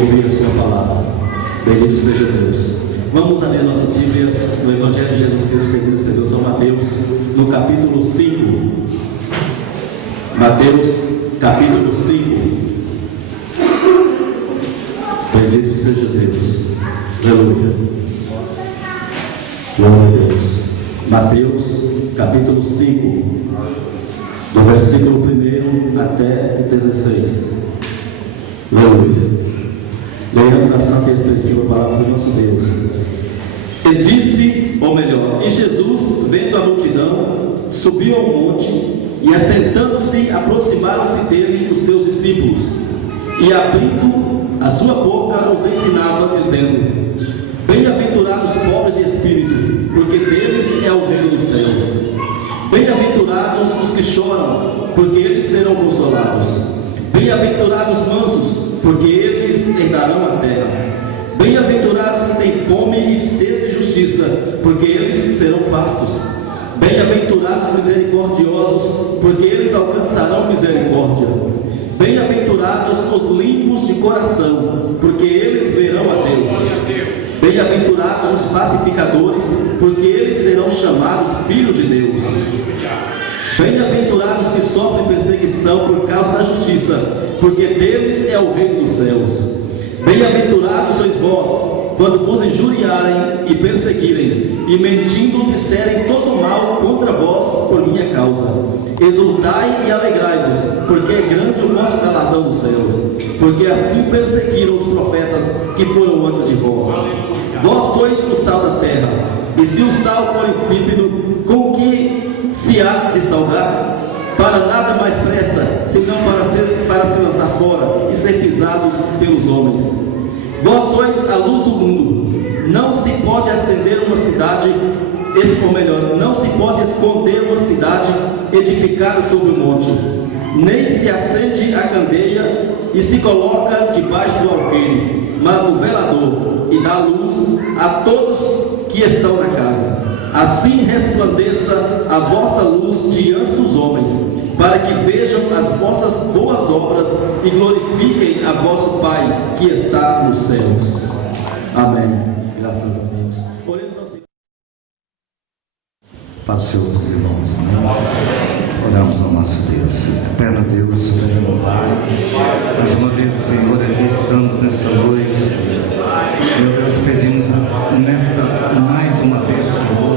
ouvir a sua palavra. Bendito seja Deus. Vamos abrir nossas Bíblias no Evangelho de Jesus Cristo segundo escreveu São Mateus, no capítulo 5. Mateus, capítulo 5. Bendito seja Deus. Aleluia. Glória a Deus. Mateus, capítulo 5, do versículo 1 até 16. Aleluia. Leiamos a Santa e expressiva palavra do nosso Deus. E disse, ou melhor, e Jesus, vendo a multidão, subiu ao monte, e assentando-se, aproximaram-se dele os seus discípulos, e abrindo a sua boca os ensinava, dizendo: Bem-aventurados os pobres de espírito, porque deles é o reino dos céus. Bem-aventurados os que choram, porque eles serão consolados. Bem-aventurados os mansos, porque eles herdarão a terra. Bem-aventurados que têm fome e sede de justiça, porque eles serão fartos. Bem-aventurados os misericordiosos, porque eles alcançarão misericórdia. Bem-aventurados os limpos de coração, porque eles verão a Deus. Bem-aventurados os pacificadores, porque eles serão chamados filhos de Deus. Bem-aventurados que sofrem perseguição por causa da justiça, porque deles é o reino dos céus. Bem-aventurados sois vós, quando vos injuriarem e perseguirem, e mentindo disserem todo mal contra vós por minha causa. Exultai e alegrai-vos, porque é grande o vosso galardão nos céus, porque assim perseguiram os profetas que foram antes de vós. Vós sois o sal da terra, e se o sal for insípido, com que se há de salgar? Para nada mais presta, senão para se lançar fora e ser pisados pelos homens. Vós sois a luz do mundo. Não se pode acender uma cidade, ou melhor, não se pode esconder uma cidade edificada sobre um monte. Nem se acende a candeia e se coloca debaixo do alqueire, mas no velador, e dá luz a todos que estão na casa. Assim resplandeça a vossa luz diante dos homens, para que vejam as vossas boas obras e glorifiquem a vosso Pai que está nos céus. Amém. Graças a Deus. Oremos ao Senhor. Paz do Senhor, meus irmãos. Amém. Oramos ao nosso Deus. Eterno Deus, supremo Pai, mais uma vez, Senhor, aqui estamos nessa noite. Meu Deus, pedimos nesta mais uma vez, Senhor,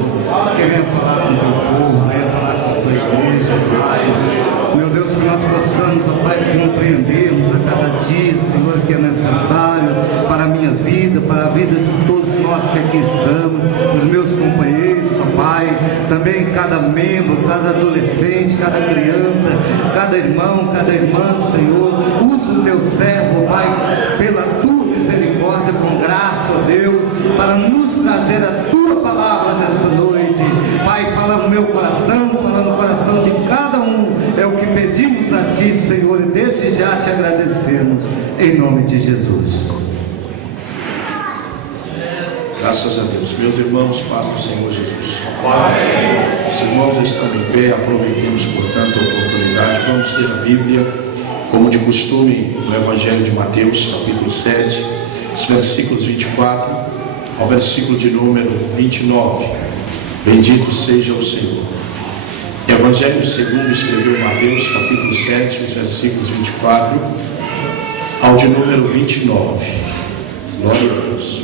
que venha falar com o teu povo, venha falar com a tua igreja, Pai. Meu Deus, que nós possamos, ó Pai, compreendermos a cada dia, Senhor, que é necessário para a minha vida, para a vida de todos nós que aqui estamos, os meus companheiros, ó Pai, também cada membro, cada adolescente, cada criança, cada irmão, cada irmã, Senhor. Usa o teu servo, ó Pai, pela tua misericórdia, com graça, ó Deus, para nos trazer a tua palavra nessa noite. Pai, fala no meu coração, fala no coração de cada um. É o que pedimos a Ti, Senhor, e desde já Te agradecemos, em nome de Jesus. Graças a Deus. Meus irmãos, paz do Senhor Jesus. Amém. Os irmãos estão em pé, aproveitemos, portanto, a oportunidade. Vamos ler a Bíblia, como de costume, no Evangelho de Mateus, capítulo 7, os versículos 24 ao versículo de número 29. Bendito seja o Senhor. Evangelho segundo escreveu Mateus, capítulo 7, os versículos 24 ao de número 29. Glória a Deus.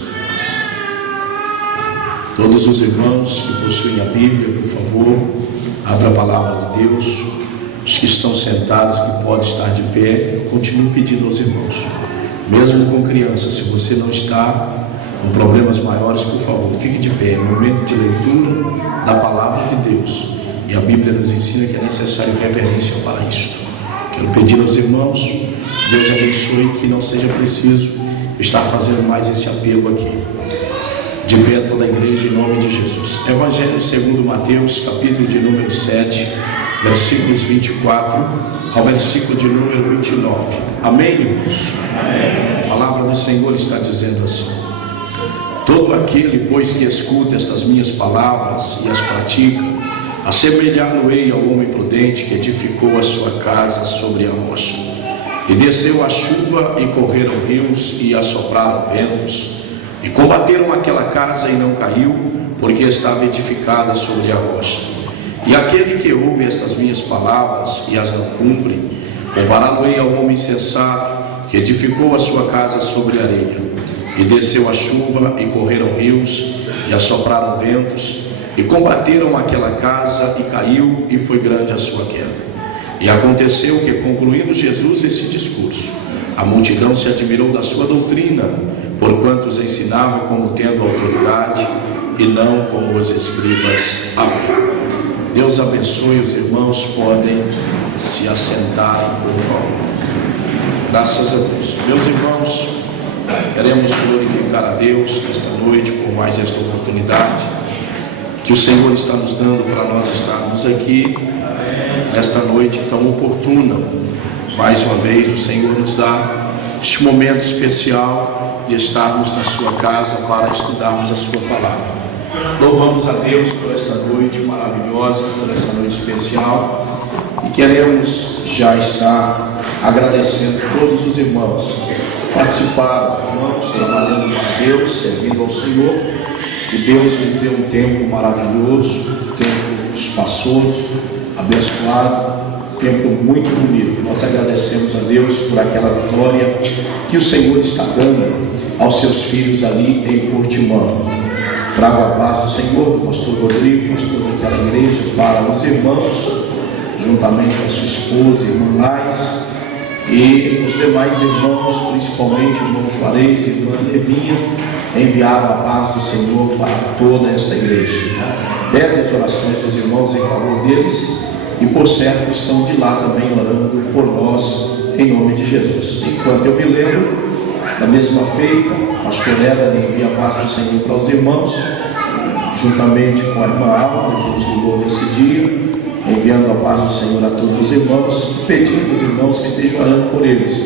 Todos os irmãos que possuem a Bíblia, por favor, abra a palavra de Deus. Os que estão sentados, que podem estar de pé, continue pedindo aos irmãos. Mesmo com crianças, se você não está com problemas maiores, por favor, fique de pé. É momento de leitura da palavra de Deus. E a Bíblia nos ensina que é necessário reverência para isto. Quero pedir aos irmãos, Deus abençoe, que não seja preciso estar fazendo mais esse apelo aqui. De pé toda a igreja em nome de Jesus. Evangelho segundo Mateus, capítulo de número 7, versículos 24 ao versículo de número 29. Amém, irmãos? Amém. A palavra do Senhor está dizendo assim: todo aquele, pois, que escuta estas minhas palavras e as pratica, assemelhar-no-ei ao homem prudente que edificou a sua casa sobre a rocha. E desceu a chuva, e correram rios, e assopraram ventos, e combateram aquela casa, e não caiu, porque estava edificada sobre a rocha. E aquele que ouve estas minhas palavras, e as não cumpre, compará-lo-ei ao homem insensato, que edificou a sua casa sobre a areia. E desceu a chuva, e correram rios, e assopraram ventos, e combateram aquela casa, e caiu, e foi grande a sua queda. E aconteceu que, concluindo Jesus esse discurso, a multidão se admirou da sua doutrina, porquanto os ensinava como tendo autoridade, e não como os escribas a lei. Deus abençoe, os irmãos podem se assentar, por favor. Graças a Deus. Meus irmãos, queremos glorificar a Deus nesta noite por mais esta oportunidade que o Senhor está nos dando para nós estarmos aqui nesta noite tão oportuna. Mais uma vez o Senhor nos dá este momento especial de estarmos na sua casa para estudarmos a sua palavra. Louvamos a Deus por esta noite maravilhosa, por esta noite especial, e queremos já estar agradecendo a todos os irmãos que participaram, irmãos, trabalhando para Deus, servindo ao Senhor. E Deus nos deu um tempo maravilhoso, um tempo espaçoso, abençoado, um tempo muito bonito. Nós agradecemos a Deus por aquela vitória que o Senhor está dando aos seus filhos ali em Portimão. Trago a paz do Senhor, do pastor Rodrigo, pastor daquela igreja, para os irmãos, juntamente com a sua esposa, irmã Lais, e os demais irmãos, principalmente o irmão Juarez e a irmã Levinha, enviaram a paz do Senhor para toda esta igreja. Devem as orações dos irmãos em favor deles, e por certo estão de lá também orando por nós, em nome de Jesus. Enquanto eu me lembro, na mesma feita, a pastor Eda envia a paz do Senhor para os irmãos, juntamente com a irmã Alma, que nos ligou nesse dia, enviando a paz do Senhor a todos os irmãos, pedindo aos irmãos que estejam orando por eles.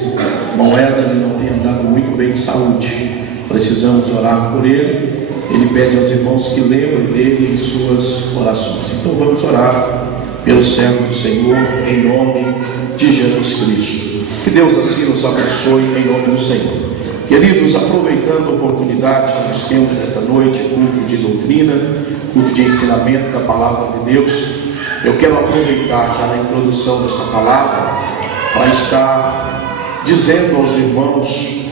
Irmão Eda não tem andado muito bem de saúde, precisamos orar por ele. Ele pede aos irmãos que lembrem dele em suas orações. Então vamos orar pelo servo do Senhor, em nome de Jesus Cristo. Que Deus assim nos abençoe em nome do Senhor. Queridos, aproveitando a oportunidade que nós temos nesta noite, culto de doutrina, culto de ensinamento da palavra de Deus, eu quero aproveitar já na introdução desta palavra para estar dizendo aos irmãos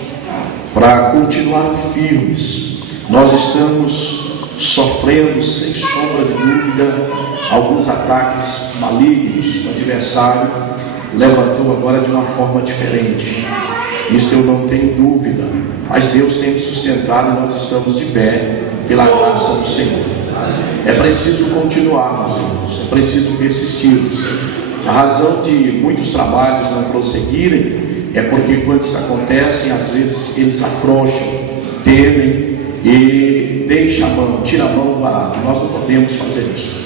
para continuar firmes. Nós estamos sofrendo, sem sombra de dúvida, alguns ataques malignos. O adversário levantou agora de uma forma diferente. Isso eu não tenho dúvida, mas Deus tem nos sustentado e nós estamos de pé pela graça do Senhor. É preciso continuarmos, irmãos, é preciso persistirmos. A razão de muitos trabalhos não prosseguirem é porque quando isso acontece, às vezes eles afrouxam, temem e deixam a mão, tiram a mão do arado. Nós não podemos fazer isso.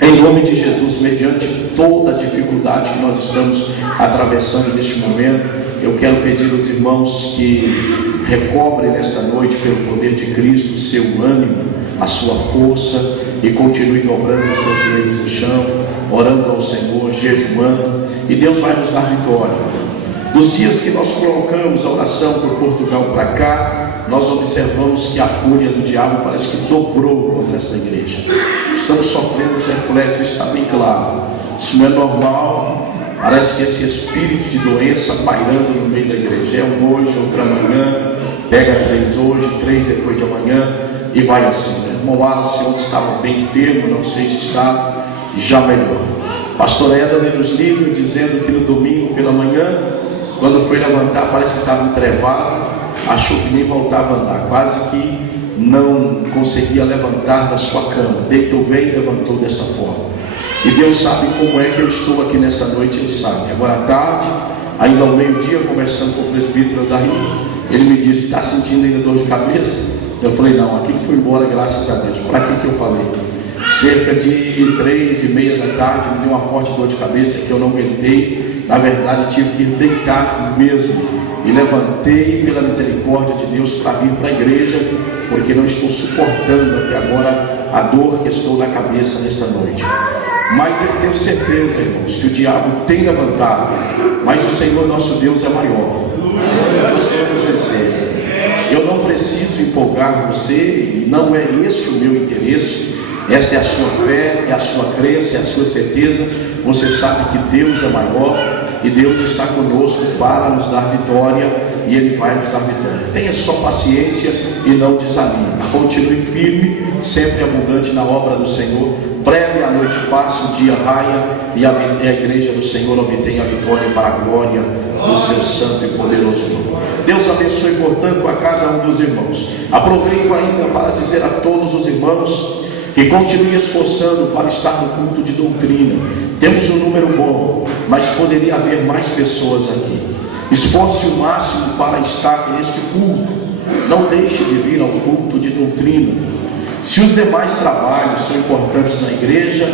Em nome de Jesus, mediante toda a dificuldade que nós estamos atravessando neste momento, eu quero pedir aos irmãos que recobrem nesta noite, pelo poder de Cristo, o seu ânimo, a sua força, e continuem dobrando os seus joelhos no chão, orando ao Senhor, jejuando, e Deus vai nos dar vitória. Dos dias que nós colocamos a oração por Portugal para cá, nós observamos que a fúria do diabo parece que dobrou contra esta igreja. Estamos sofrendo os reflexos, está bem claro. Isso não é normal. Parece que esse espírito de doença pairando no meio da igreja. É um hoje, outro amanhã, pega 3 hoje, 3 depois de amanhã, e vai assim. O irmão Wallace ontem estava bem enfermo, não sei se está já melhor. Pastor Eda nos liga dizendo que no domingo pela manhã, quando foi levantar, parece que estava entrevado, achou que nem voltava a andar, quase que não conseguia levantar da sua cama. Deitou bem e levantou desta forma. E Deus sabe como é que eu estou aqui nessa noite, Ele sabe. Agora à tarde, ainda ao meio-dia, conversando com o presbítero Daí, ele me disse: está sentindo ainda dor de cabeça? Eu falei: não, aquilo foi embora, graças a Deus. Para que eu falei? Cerca de 3:30 da tarde, me deu uma forte dor de cabeça que eu não aguentei, Na verdade, tive que deitar mesmo. E levantei pela misericórdia de Deus para vir para a igreja, porque não estou suportando até agora a dor que estou na cabeça nesta noite. Mas eu tenho certeza, irmãos, que o diabo tem levantado, mas o Senhor nosso Deus é maior. Nós podemos vencer. Eu não preciso empolgar você, e não é esse o meu interesse. Essa é a sua fé, é a sua crença, é a sua certeza. Você sabe que Deus é maior e Deus está conosco para nos dar vitória, e Ele vai nos dar vitória. Tenha só paciência e não desanime. Continue firme, sempre abundante na obra do Senhor. Breve a noite passa, o dia raia, e a igreja do Senhor obtém a vitória para a glória do seu santo e poderoso nome. Deus abençoe, portanto, a cada um dos irmãos. Aproveito ainda para dizer a todos os irmãos que continuem esforçando para estar no culto de doutrina. Temos um número bom, mas poderia haver mais pessoas aqui. Esforce o máximo para estar neste culto. Não deixe de vir ao culto de doutrina. Se os demais trabalhos são importantes na igreja,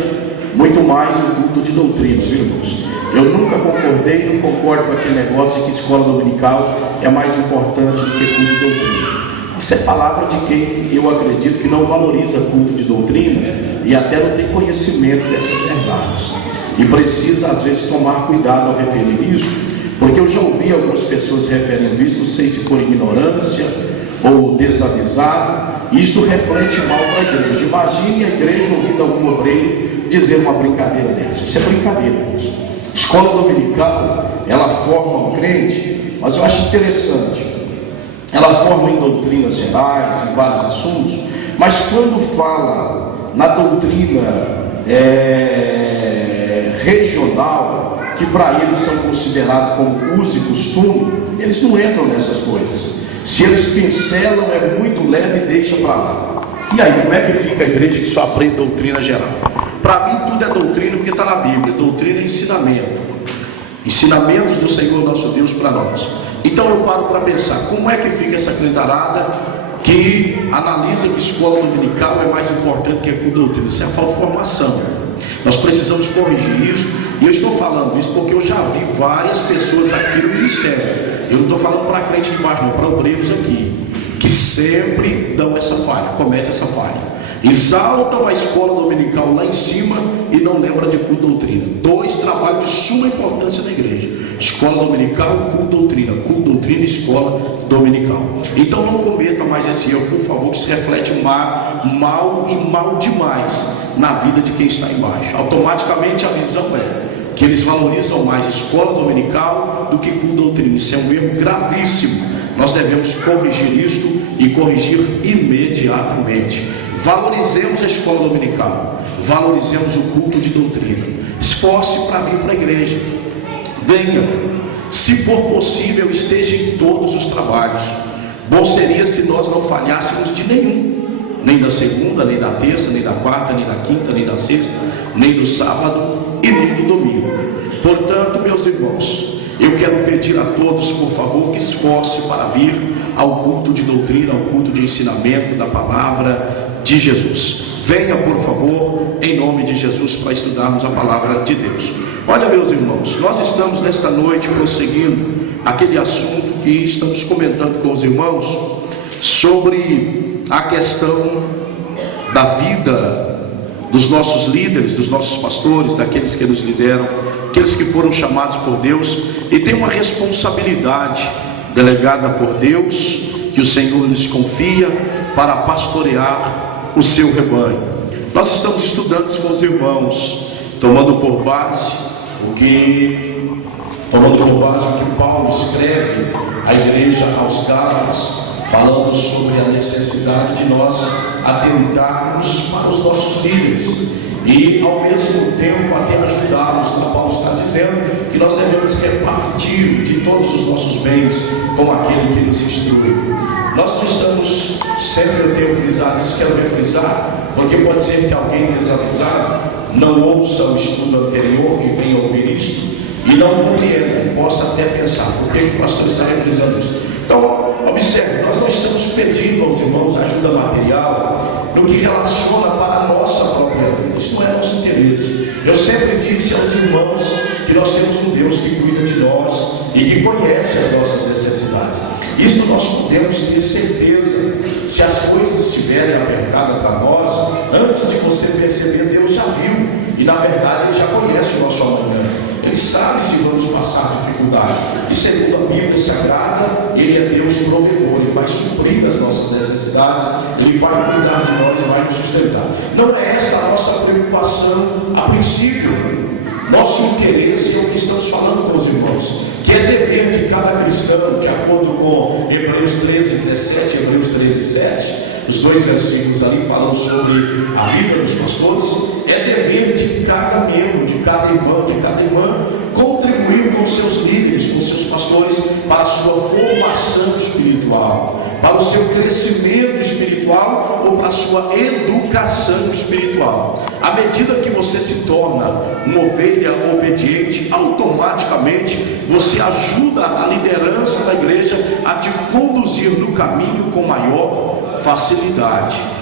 muito mais o culto de doutrina, viu, irmãos? Eu nunca concordei, não concordo com aquele negócio de que escola dominical é mais importante do que culto de doutrina. Isso é palavra de quem eu acredito que não valoriza culto de doutrina e até não tem conhecimento dessas verdades. E precisa, às vezes, tomar cuidado ao referir isso, porque eu já ouvi algumas pessoas referindo isso, não sei se por ignorância ou desavisado. Isto reflete mal para a igreja. Imagine a igreja ouvindo algum obreiro dizer uma brincadeira dessa. Isso é brincadeira, irmãos. Escola dominical, ela forma um crente, mas eu acho interessante. Ela forma em doutrinas gerais, em vários assuntos, mas quando fala na doutrina regional, que para eles são considerados como uso e costume, eles não entram nessas coisas. Se eles pincelam, é muito leve e deixa para lá. E aí, como é que fica a igreja que só aprende doutrina geral? Para mim tudo é doutrina porque está na Bíblia. Doutrina é ensinamento. Ensinamentos do Senhor nosso Deus para nós. Então eu paro para pensar, como é que fica essa crentarada que analisa que escola dominical é mais importante que a doutrina? Isso é falta de formação. Nós precisamos corrigir isso. E eu estou falando isso porque eu já vi várias pessoas aqui no ministério. Eu não estou falando para crente de baixo, não, para obreiros aqui, que sempre dão essa falha, cometem essa falha. Exaltam a escola dominical lá em cima e não lembram de culto doutrina. Dois trabalhos de suma importância na igreja: escola dominical e culto doutrina e escola dominical. Então não cometa mais esse erro, por favor, que se reflete mal e mal demais na vida de quem está embaixo. Automaticamente a visão é que eles valorizam mais a escola dominical do que culto doutrina. Isso é um erro gravíssimo. Nós devemos corrigir isto e corrigir imediatamente. Valorizemos a escola dominical, valorizemos o culto de doutrina. Esforce para vir para a igreja. Venha, se for possível, esteja em todos os trabalhos. Bom seria se nós não falhássemos de nenhum, nem da segunda, nem da terça, nem da quarta, nem da quinta, nem da sexta, nem do sábado e nem do domingo. Portanto, meus irmãos, eu quero pedir a todos, por favor, que esforce para vir ao culto de doutrina, ao culto de ensinamento da palavra de Jesus. Venha, por favor, em nome de Jesus, para estudarmos a palavra de Deus. Olha, meus irmãos, nós estamos nesta noite prosseguindo aquele assunto que estamos comentando com os irmãos sobre a questão da vida dos nossos líderes, dos nossos pastores, daqueles que nos lideram, aqueles que foram chamados por Deus e têm uma responsabilidade delegada por Deus, que o Senhor lhes confia para pastorear o seu rebanho. Nós estamos estudando isso com os irmãos, tomando por base o que Paulo escreve à igreja aos Gálatas, falando sobre a necessidade de nós atentarmos para os nossos líderes e ao mesmo tempo até ajudá-los. Paulo está dizendo que nós devemos repartir de todos os nossos bens com aquele que nos instrui. Nós não estamos, sempre eu tenho frisado isso, quero refrisar, porque pode ser que alguém desavisado não ouça o estudo anterior e venha ouvir isso e não compreenda, e possa até pensar, por que o pastor está refrisando isso? Então, observe, nós não estamos pedindo aos irmãos ajuda material no que relaciona para a nossa própria vida. Isso não é nosso interesse. Eu sempre disse aos irmãos que nós temos um Deus que cuida de nós e que conhece as nossas necessidades. Isso nós podemos ter certeza. Se as coisas estiverem apertadas para nós, antes de você perceber, Deus já viu. E na verdade Ele já conhece o nosso amanhã. Ele sabe se vamos passar dificuldade. E segundo a Bíblia Sagrada, Ele é Deus provedor. Ele vai suprir as nossas necessidades. Ele vai cuidar de nós e vai nos sustentar. Não é esta a nossa preocupação a princípio. Nosso interesse é o que estamos falando com os irmãos, que é dever de cada cristão, de acordo com Hebreus 13, 17 e Hebreus 13, 7, os dois versículos ali falando sobre a vida dos pastores. É dever de cada membro, de cada irmão, de cada irmã, contribuir com seus líderes, com seus pastores, para a sua formação espiritual, para o seu crescimento espiritual ou para a sua educação espiritual. À medida que você se torna uma ovelha obediente, automaticamente você ajuda a liderança da igreja a te conduzir no caminho com maior facilidade.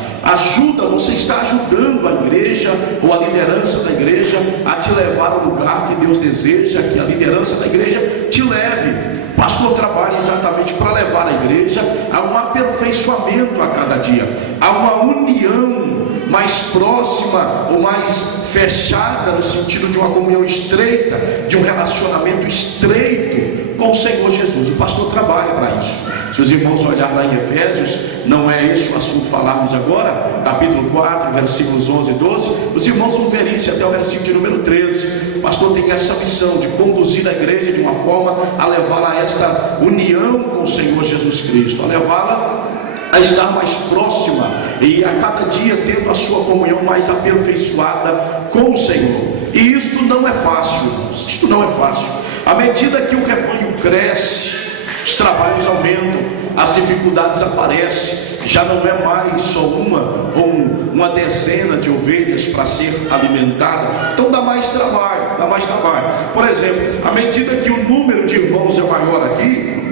Você está ajudando a igreja ou a liderança da igreja a te levar ao lugar que Deus deseja que a liderança da igreja te leve. O pastor trabalha exatamente para levar a igreja a um aperfeiçoamento a cada dia, a uma união mais próxima ou mais fechada, no sentido de uma comunhão estreita, de um relacionamento estreito com o Senhor Jesus. O pastor trabalha para isso. Se os irmãos olharem lá em Efésios, não é esse o assunto falarmos agora, capítulo 4, versículos 11 e 12, os irmãos vão ver isso até o versículo de número 13. O pastor tem essa missão de conduzir a igreja de uma forma a levá-la a esta união com o Senhor Jesus Cristo, a levá-la a estar mais próxima e a cada dia tendo a sua comunhão mais aperfeiçoada com o Senhor. E isto não é fácil, isto não é fácil. À medida que o rebanho cresce, os trabalhos aumentam, as dificuldades aparecem, já não é mais só uma ou uma dezena de ovelhas para ser alimentada, então dá mais trabalho, dá mais trabalho. Por exemplo, à medida que o número de irmãos é maior aqui,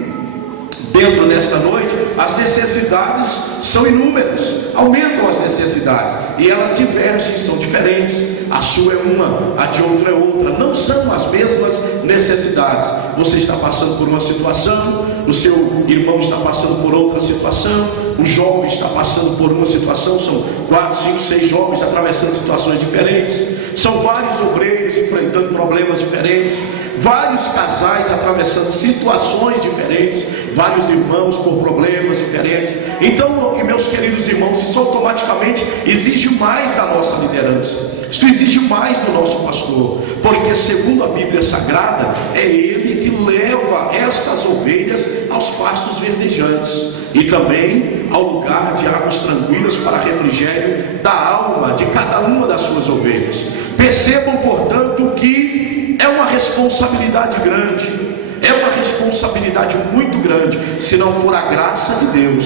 dentro desta noite, as necessidades são inúmeras, aumentam as necessidades, e elas divergem, são diferentes. A sua é uma, a de outra é outra, não são as mesmas necessidades. Você está passando por uma situação, o seu irmão está passando por outra situação, o jovem está passando por uma situação, são 4, 5, 6 jovens atravessando situações diferentes, são vários obreiros enfrentando problemas diferentes, vários casais atravessando situações diferentes, vários irmãos por problemas diferentes. Então, meus queridos irmãos, isso automaticamente exige mais da nossa liderança, isso exige mais do nosso pastor, porque segundo a Bíblia Sagrada, é ele que leva estas ovelhas aos pastos verdejantes e também ao lugar de águas tranquilas para refrigério da alma de cada uma das suas ovelhas. Percebam, portanto, que é uma responsabilidade grande. É uma responsabilidade muito grande, se não for a graça de Deus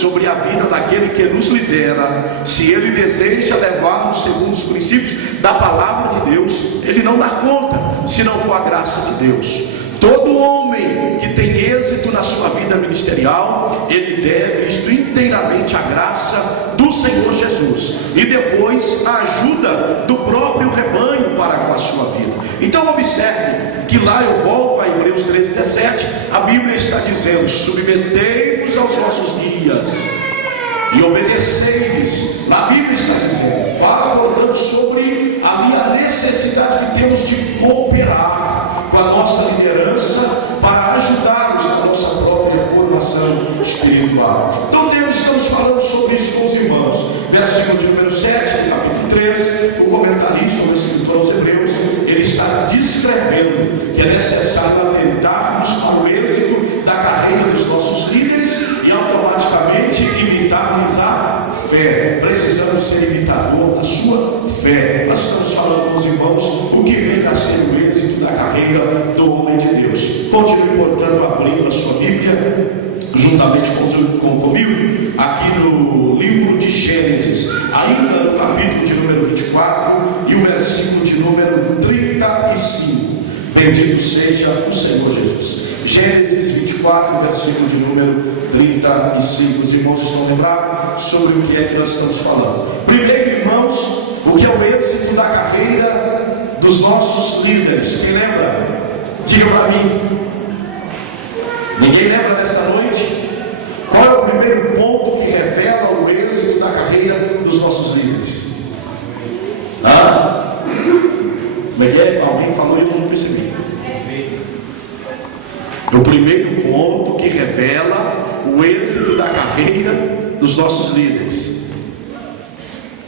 sobre a vida daquele que nos lidera. Se ele deseja levar-nos segundo os princípios da palavra de Deus, ele não dá conta, se não for a graça de Deus. Todo homem que tem êxito na sua vida ministerial, ele deve isto inteiramente à graça do Senhor Jesus e depois a ajuda do próprio rebanho para com a sua vida. Então observe que lá, eu volto a Hebreus 13:17, a Bíblia está dizendo: submetei-vos aos vossos guias e obedecei-lhes. A Bíblia está dizendo, fala portanto sobre a necessidade que temos de cooperar com a nossa liderança para ajudarmos na nossa própria formação espiritual. Então estamos falando sobre isso com os irmãos. Versículo de número 7, capítulo 13, o comentarista, o escritor aos Hebreus, ele está descrevendo que é necessário atentarmos para o êxito da carreira dos nossos líderes e automaticamente imitarmos a fé. Precisamos ser imitador da sua fé. Nós estamos falando com os irmãos o que vem a ser o êxito da carreira do homem de Deus. Continue, portanto, abrindo a sua Bíblia juntamente comigo aqui no livro de Gênesis, ainda no capítulo de número 24 e o versículo de número 35. Bendito seja o Senhor Jesus. Gênesis 24, versículo de número 35. Os irmãos estão lembrados sobre o que é que nós estamos falando. Primeiro, irmãos, o que é o êxito da carreira dos nossos líderes. Quem lembra? Diga para mim. Ninguém lembra desta noite? Qual é o primeiro ponto que revela o êxito da carreira dos nossos líderes? Como é que é? Alguém falou e eu não percebi. O primeiro ponto que revela o êxito da carreira dos nossos líderes.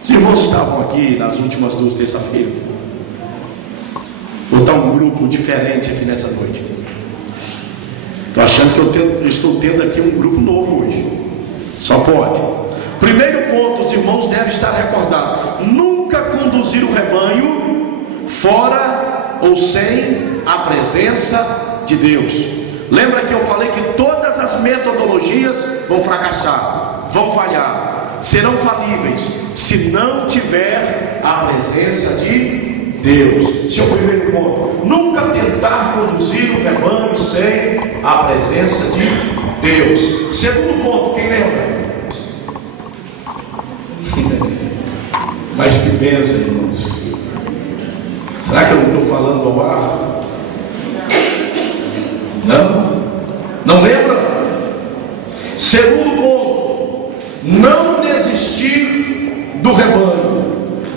Os irmãos estavam aqui nas últimas 2 terças-feiras? Ou está um grupo diferente aqui nessa noite? Estou achando que eu estou tendo aqui um grupo novo hoje. Só pode. Primeiro ponto, os irmãos devem estar recordados: nunca conduzir o rebanho fora ou sem a presença de Deus. Lembra que eu falei que todas as metodologias vão fracassar, vão falhar, serão falíveis, se não tiver a presença de Deus. Esse é o primeiro ponto. Nunca tentar conduzir o rebanho sem a presença de Deus. Segundo ponto, quem lembra? Mas que bênção, irmãos. Será que eu não estou falando ao ar? Não? Não lembra? Segundo ponto, não desistir do rebanho,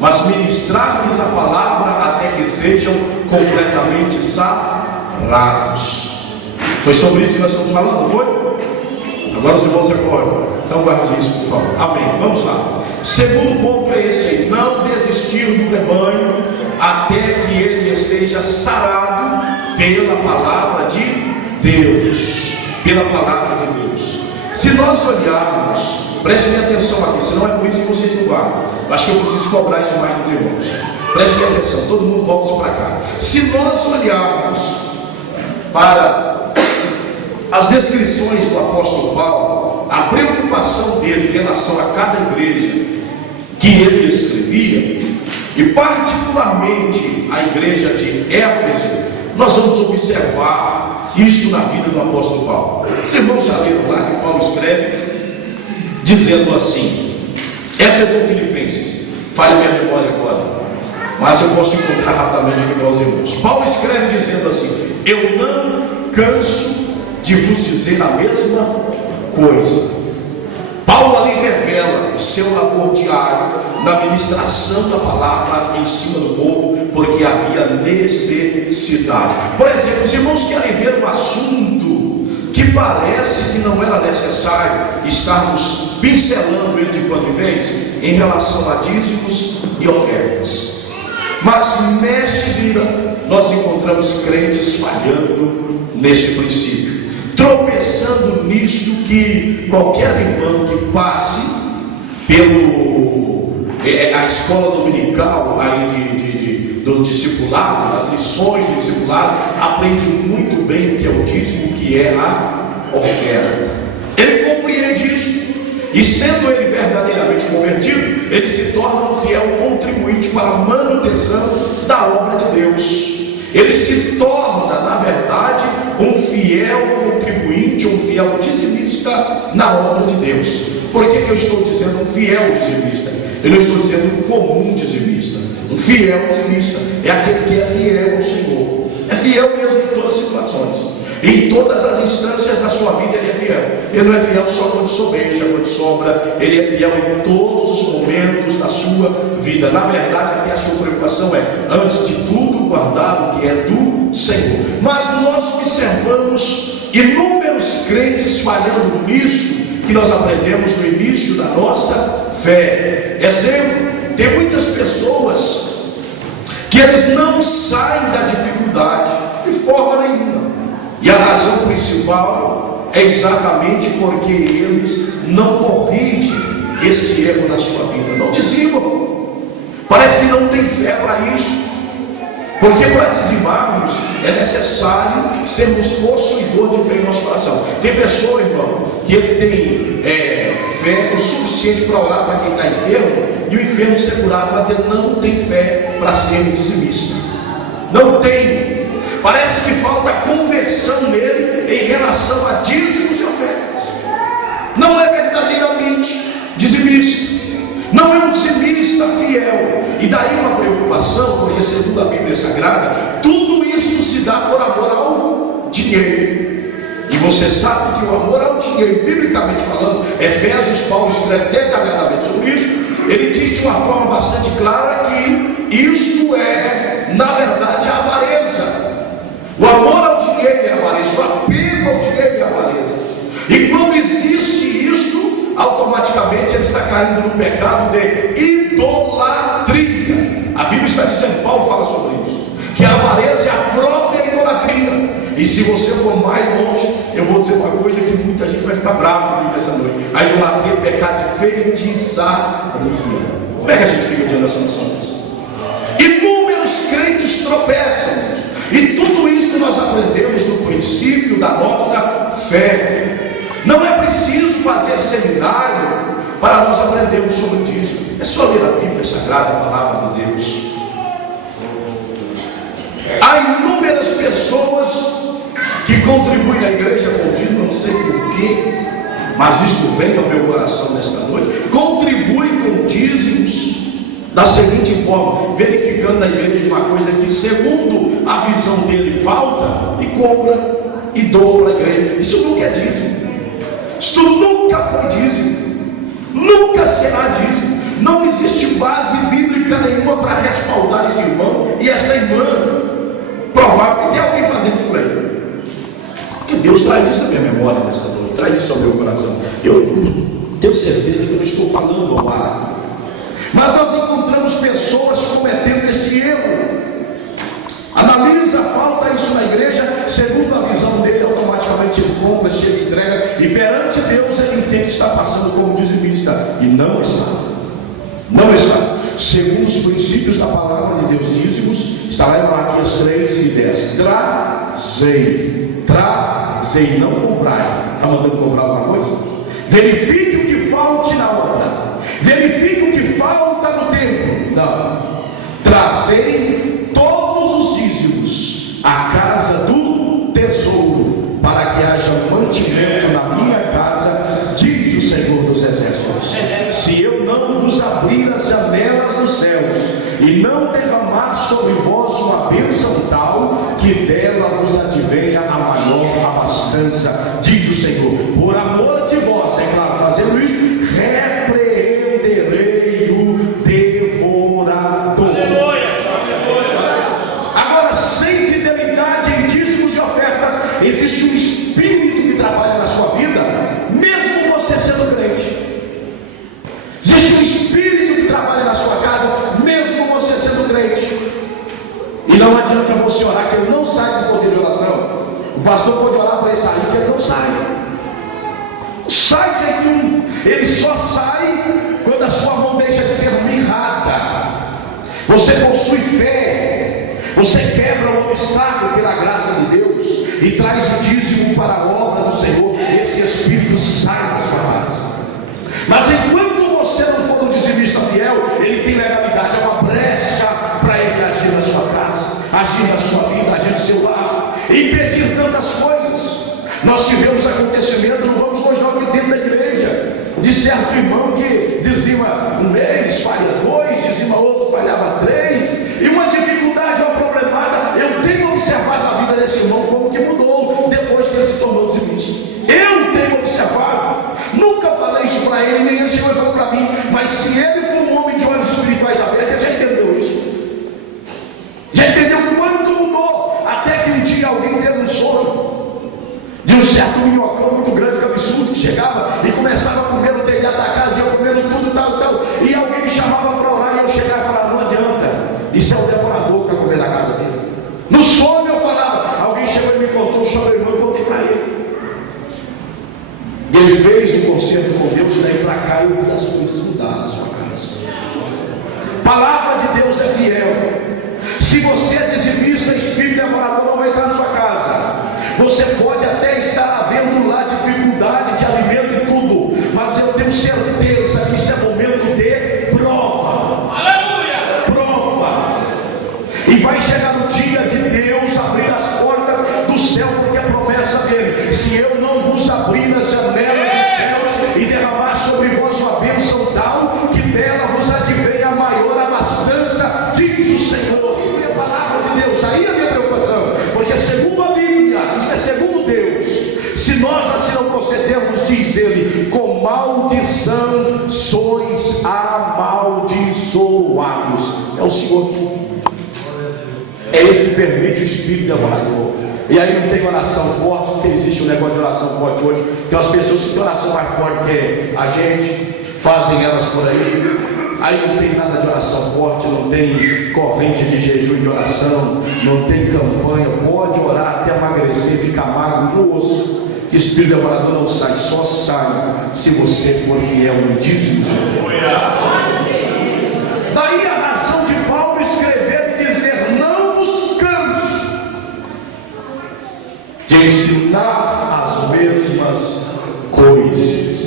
mas ministrar-lhes a palavra até que sejam completamente sarados. Foi sobre isso que nós estamos falando, foi? Agora os irmãos recordam. Então guarde isso, por favor. Amém. Vamos lá. Segundo ponto é esse aí: não desistir do rebanho até que ele esteja sarado pela palavra de Deus. Pela palavra de Deus. Se nós olharmos, prestem atenção aqui, senão é por isso que vocês não guardam. Acho que eu preciso cobrar isso mais dos irmãos. Prestem atenção, todo mundo volta para cá. Se nós olharmos para as descrições do apóstolo Paulo, a preocupação dele em relação a cada igreja que ele escrevia, e particularmente a igreja de Éfeso, nós vamos observar isso na vida do apóstolo Paulo. Os irmãos já leram lá que Paulo escreve dizendo assim: Éfeso ou Filipenses, fale minha memória agora, mas eu posso encontrar rapidamente aqui para os irmãos. Paulo escreve dizendo assim: eu não canso de vos dizer a mesma coisa. Paulo ali revela o seu labor diário na ministração da palavra em cima do povo, porque havia necessidade. Por exemplo, os irmãos querem ver um assunto que parece que não era necessário estarmos pincelando ele de quando em vez, em relação a dízimos e ofertas. Mas neste dia nós encontramos crentes falhando neste princípio, tropeçando nisto que qualquer irmão que passe a escola dominical aí do discipulado, as lições do discipulado, aprende muito bem o que é o dízimo, o que é a oferta. Ele compreende isso, e sendo ele verdadeiramente convertido, ele se torna um fiel contribuinte para a manutenção da obra de Deus. Ele se torna, na verdade, um fiel contribuinte, um fiel dizimista na obra de Deus. Por que eu estou dizendo um fiel dizimista? Eu não estou dizendo um comum dizimista. Um fiel dizimista é aquele que é fiel ao Senhor. É fiel mesmo em todas as situações. Em todas as instâncias da sua vida ele é fiel. Ele não é fiel só quando sobeja, quando sobra. Ele é fiel em todos os momentos da sua vida. Na verdade, aqui a sua preocupação é, antes de tudo, guardar o que é do Senhor. Mas nós observamos inúmeros crentes falhando nisso que nós aprendemos no início da nossa fé. Exemplo, tem muitas pessoas que eles não saem da dificuldade de forma nenhuma. E a razão principal é exatamente porque eles não corrigem esse erro na sua vida. Não dizimam. Parece que não tem fé para isso. Porque para dizimarmos é necessário sermos possuidor de fé em nosso coração. Tem pessoa, irmão, que ele tem fé o suficiente para orar para quem está enfermo e o enfermo ser curado, mas ele não tem fé para ser dizimista. Não tem. Parece que falta conversão nele em relação a dízimos e ofertas. Não é verdadeiramente dizimista. Não é um dizimista fiel. E daí uma preocupação preocupação, porque segundo a Bíblia Sagrada, tudo isso se dá por amor ao dinheiro. E você sabe que o amor ao dinheiro, biblicamente falando, Efésios, Paulo escreve detalhadamente sobre isso. Ele diz de uma forma bastante clara que isto é, na verdade, a avareza. O amor ao dinheiro é avareza, o apego ao dinheiro é avareza. E quando existe isto, automaticamente ele está caindo no pecado de idolatria. A Bíblia está dizendo, Paulo fala sobre isso, que a avareza é a própria idolatria. E se você for mais longe, eu vou dizer uma coisa que muita gente vai ficar brava comigo essa noite. A idolatria é pecado de feitiçaria. Como é que a gente fica diante dessa noção dessa? Inúmeros crentes tropeçam. E tudo isso nós aprendemos no princípio da nossa fé. Não é preciso fazer seminário para nós aprendermos sobre isso. É só ler a Bíblia Sagrada, a palavra de Deus. Há inúmeras pessoas que contribuem na igreja com o dízimo, não sei porquê, mas isto vem ao meu coração nesta noite. Contribuem com dízimos da seguinte forma, verificando na igreja uma coisa que, segundo a visão dele, falta, e compra e doa para a igreja. Isso nunca é dízimo. Isso nunca foi dízimo. Nunca será dízimo. Não existe base bíblica nenhuma para respaldar esse irmão e esta irmã. Provável que tem alguém fazendo isso por aí. Que Deus traz isso à minha memória nesta noite, traz isso ao meu coração. Eu tenho certeza que eu não estou falando ao ar. Mas nós encontramos pessoas cometendo esse erro. Analisa, falta isso na igreja, segundo a visão dele, automaticamente ele compra, chega, entrega, e perante Deus ele entende que está passando como dizimista. E não está. Não está. Segundo os princípios da palavra de Deus, dízimos, está lá em Malaquias 3:10. Trazei, não comprai. Está mandando comprar alguma coisa? Verifique o que falte na obra. Verifique o que falta no tempo. Não. Trazei todos os dízimos à casa do tesouro, para que haja mantimento na minha casa, diz o Senhor dos Exércitos. Se eu não vos abrir as janelas dos céus e não derramar sobre vós uma bênção tal, que dela vos advenha a maior abastança, diz o Senhor. Por amor de vós, é claro, fazendo isso, repreenderei o devorador. Agora, sem fidelidade em dízimos e ofertas, existe um espírito que trabalha na sua vida, mesmo você sendo crente. Existe um espírito que trabalha na sua casa, mesmo você sendo crente. E não adianta você orar que ele não sai do poder de oração. O pastor pode orar para ele sair, que ele não sai. Sai de nenhum. Ele só sai quando a sua mão deixa de ser mirrada. Você possui fé. Você quebra o obstáculo pela graça de Deus e traz o dízimo para a obra do Senhor. Esse espírito sai da sua casa. Mas enquanto você não for um dizimista fiel, ele tem legalidade, é uma brecha para ele agir na sua casa, agir na sua vida, agir no seu lar, impedir tantas coisas. Nós tivemos acontecimento, não vamos hoje aqui dentro da igreja, de certo irmão que dizima um mês, falha 2, dizima outro, falhava 3, e uma dificuldade ou problemada. Eu tenho observado a vida desse irmão como que mudou depois que ele se tornou dizimista. Eu tenho observado. Nunca falei isso para ele, nem ele chegou e falou para mim, mas se ele for um homem de olhos espirituais abertos, ele já entendeu isso. Já entendeu quanto mudou, até que um dia alguém teve um sono de um certo minhocão muito grande, que absurdo, que chegava e começava a comer no telhado da casa, e eu comendo tudo, tal, e alguém me chamava para orar, e eu chegava e falava, não adianta, isso é o devorador para comer na casa dele. No sono eu falava, alguém chegou e me contou sobre o irmão, eu contei para ele. E ele fez um concerto com Deus, e daí para cá eu vi as coisas mudar na sua casa. Palavra de Deus é fiel. Se você é dizimista, espírito devorador não vai entrar na sua casa. Você pode até estar havendo lá dificuldade de alimento e tudo, mas eu tenho certeza que isso é momento de prova. Aleluia! Prova. E vai chegar no dia de Deus abrir as portas do céu, porque a promessa dele, se eu não vos abrir as janelas dos céus e derramar sobre vós uma bênção tal, que dela vos advenha a maior abastança, diz o é segundo Deus. Se nós assim não procedermos, diz ele, com maldição sois amaldiçoados. É o Senhor que é Ele que permite o espírito devorador. E aí não tem oração forte, porque existe um negócio de oração forte hoje. Tem umas pessoas que têm oração mais forte que a gente, fazem elas por aí. Aí não tem nada de oração forte, não tem corrente de jejum de oração, não tem campanha, pode orar até emagrecer, ficar magro no osso. Que espírito devorador não sai, só sai se você for fiel no dízimo. Daí a razão de Paulo escrever e dizer: não vos canso de ensinar as mesmas coisas.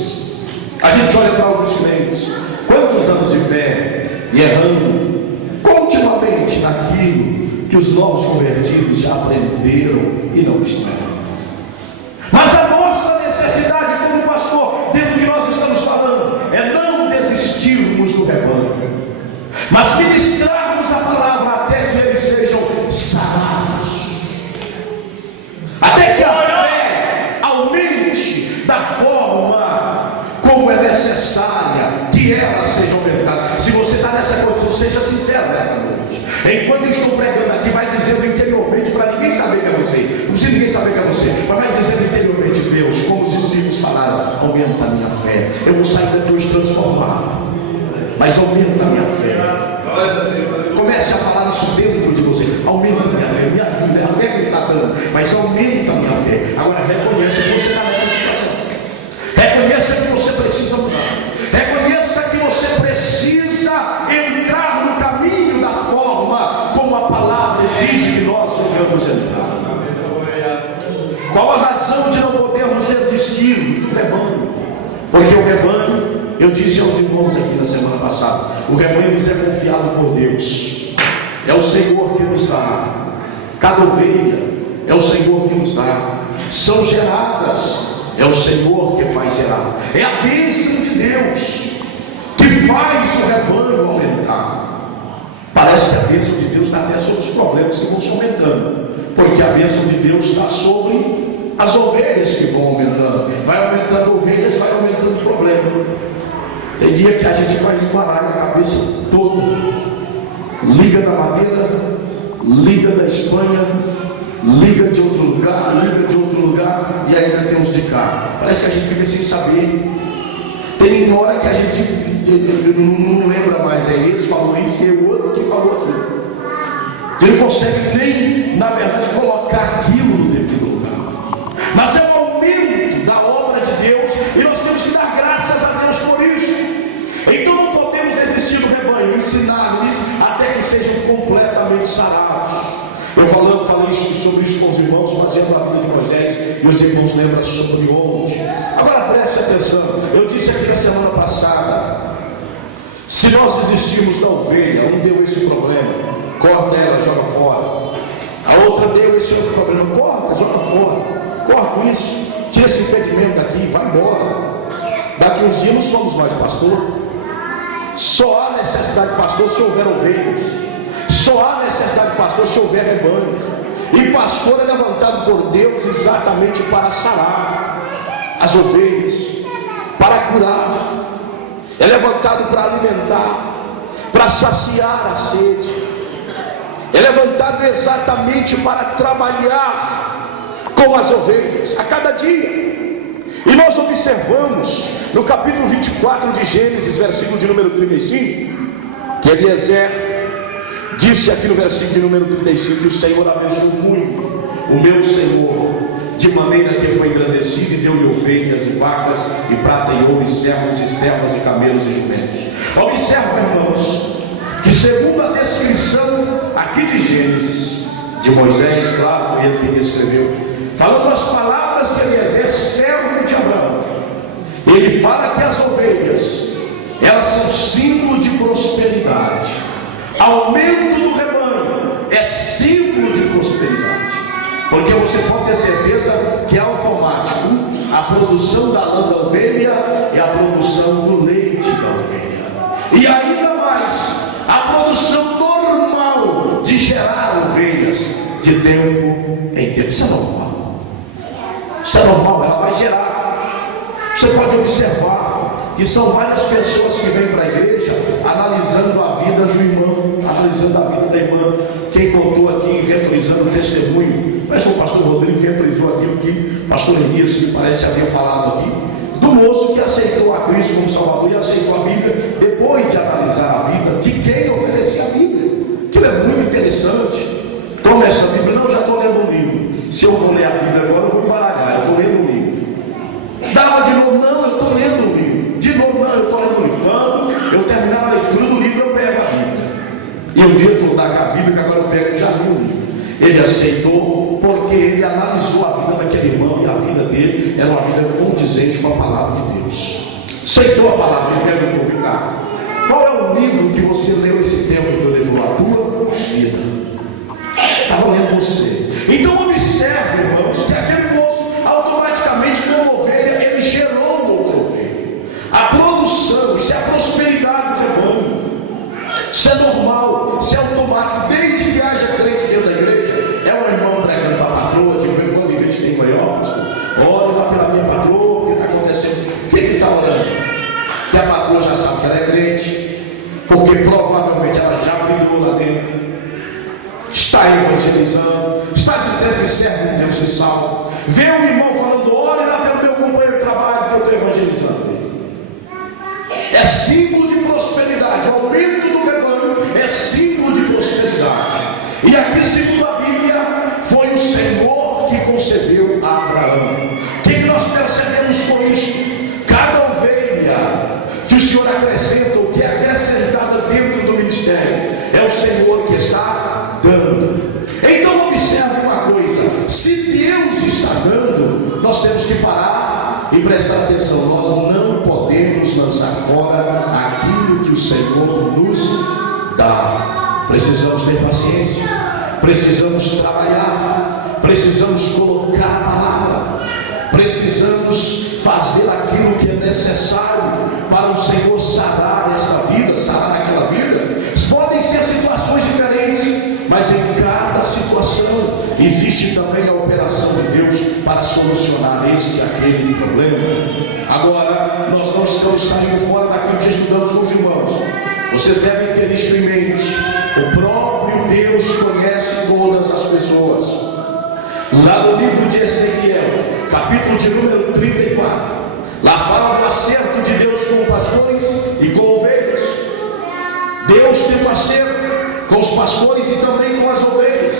A gente olha para alguns crentes, quantos anos de fé e errando continuamente naquilo que os novos convertidos já aprenderam e não estão. Mas a nossa necessidade como pastor, dentro do que nós estamos falando, é não desistirmos do rebanho, mas ministrarmos a palavra até que eles sejam sarados, até que a fé aumente da forma como é necessária que ela seja aumentada. Se você está nessa condição, seja sincero nessa noite. Enquanto eu estou pregando aqui, vai dizendo interiormente para ninguém saber que é você, não precisa ninguém saber que é você, mas vai dizendo interiormente: Deus, como os discípulos falaram, aumenta a minha fé. Eu vou sair da tua transformado, mas aumenta a minha fé. Comece a falar isso dentro de você: aumenta a minha fé, me ajuda, a fé que está dando, mas aumenta a minha fé. Agora reconheça que você está nessa situação, reconheça que você precisa mudar, reconheça que você precisa entrar no caminho da forma como a palavra diz que nós devemos entrar. Qual a razão de não podermos desistir do rebanho? Porque o rebanho, eu disse aos irmãos aqui na semana passada, o rebanho nos é confiado por Deus, é o Senhor que nos dá, cada ovelha é o Senhor que nos dá, são geradas, é o Senhor que faz gerar, é a bênção de Deus que faz o rebanho aumentar. Parece que a bênção de Deus está até sobre os problemas que vão se aumentando, porque a bênção de Deus está sobre as ovelhas que vão aumentando. Vai aumentando ovelhas, vai aumentando problema. Tem dia que a gente vai esbarrar na cabeça toda. Liga da madeira, liga da Espanha, liga de outro lugar, e ainda tem uns de cá. Parece que a gente fica sem saber. Tem uma hora que a gente não lembra mais, é esse falou isso e é o outro que falou aquilo. Ele não consegue nem, na verdade, colocar aquilo no devido lugar. Mas é o aumento da obra de Deus, e nós temos que dar graças a Deus por isso. Então não podemos desistir do rebanho, ensinar-lhes até que sejam completamente sarados. Eu falei sobre isso com os irmãos, fazendo a vida de Moisés, e os irmãos lembram sobre ontem. Agora preste atenção, eu disse aqui na semana passada, se nós desistirmos da ovelha, um deu esse problema, corta ela, joga fora. A outra deu esse outro problema, corta, joga fora. Corta isso, tira esse impedimento daqui, vai embora. Daqui uns dias não somos mais pastor. Só há necessidade de pastor se houver ovelhas. Só há necessidade de pastor se houver rebanho. E pastor é levantado por Deus exatamente para sarar as ovelhas, para curar. É levantado para alimentar, para saciar a sede. É levantado exatamente para trabalhar com as ovelhas a cada dia. E nós observamos no capítulo 24 de Gênesis, versículo de número 35, que Eliezer disse aqui no versículo de número 35: o Senhor abençoou muito o meu Senhor, de maneira que foi engrandecido, e deu-lhe ovelhas e vacas, e prata e ouro, e servos e servas, e camelos e jumentos. Observa, irmãos, que segundo a descrição aqui de Gênesis, de Moisés, claro, foi ele que escreveu, falando as palavras de Eliezer, servo de Abraão, ele fala que as ovelhas, elas são símbolo de prosperidade. Aumento do rebanho é símbolo de prosperidade, porque você pode ter certeza que é automático. A produção da lã da ovelha é a produção do leite da ovelha, e ainda mais a produção normal de gerar ovelhas de tempo em tempo. Isso é normal. Isso é normal, ela vai gerar. Você pode observar que são várias pessoas que vêm para a igreja analisando a vida do irmão, analisando a vida da irmã. Quem contou aqui, refrisando o testemunho, mas foi o pastor Rodrigo que refrisou aquilo que o pastor Elias, que parece havia falado aqui, do moço que aceitou a Cristo como Salvador e aceitou a Bíblia depois de analisar a vida de quem oferecia a Bíblia. Aquilo é muito interessante. Toma essa Bíblia, não, eu já estou lendo um livro. Se eu não ler a Bíblia agora, eu vou embaralhar, eu estou lendo um livro. Dá lá de novo, não, eu estou lendo um livro. De novo, não, eu estou lendo um livro. Quando eu terminar a leitura do livro, eu pego a Bíblia. E um dia eu vou dar com a Bíblia, que agora eu pego e já li o livro. Ele aceitou porque ele analisou a vida daquele irmão e a vida dele era uma vida condizente com a palavra de Deus. Aceitou a palavra, ele perguntou, Ricardo, qual é o livro que você leu esse tempo que eu levou a tua vida? Estava lendo você. Então observe, irmãos, que aquele moço automaticamente como ovelha, ele gerou uma outra ovelha. A produção, isso é a prosperidade do rebanho. Isso é normal, isso é automático, desde que haja crente dentro da igreja. É um irmão pregando para a patroa, de vez em quando a gente tem maior, olha lá pela minha patroa, o que está acontecendo? O que está orando? Que a patroa já sabe que ela é crente, porque provavelmente ela já brigou lá dentro, está evangelizando, está dizendo que serve um Deus e salvo. Vê um irmão falando, olha lá pelo meu companheiro de trabalho que eu estou evangelizando. É símbolo de prosperidade, o aumento do rebanho é símbolo de prosperidade. E aqui, segundo a Bíblia, foi o Senhor que concedeu a Abraão. O que nós percebemos com isso? Cada ovelha que o Senhor acrescenta, ou que é acrescentada dentro do ministério, é o Senhor que está dando. Então observe uma coisa, se Deus está dando, nós temos que parar e prestar atenção. Nós não podemos lançar fora aquilo que o Senhor nos dá. Precisamos ter paciência, precisamos trabalhar, precisamos colocar a palavra, precisamos fazer aquilo que é necessário para o Senhor sarar essa vida, sarar aquela vida. Podem ser situações diferentes, mas em cada situação existe também a operação de Deus para solucionar este e aquele problema. Agora, nós não estamos saindo fora daquilo que estudamos com os irmãos. Vocês devem ter isto em mente. O próprio Deus conhece todas as pessoas. Lá no livro de Ezequiel, capítulo de número 34, lá fala do acerto de Deus com pastores e com ovelhas. Deus tem um acerto com os pastores e também com as ovelhas.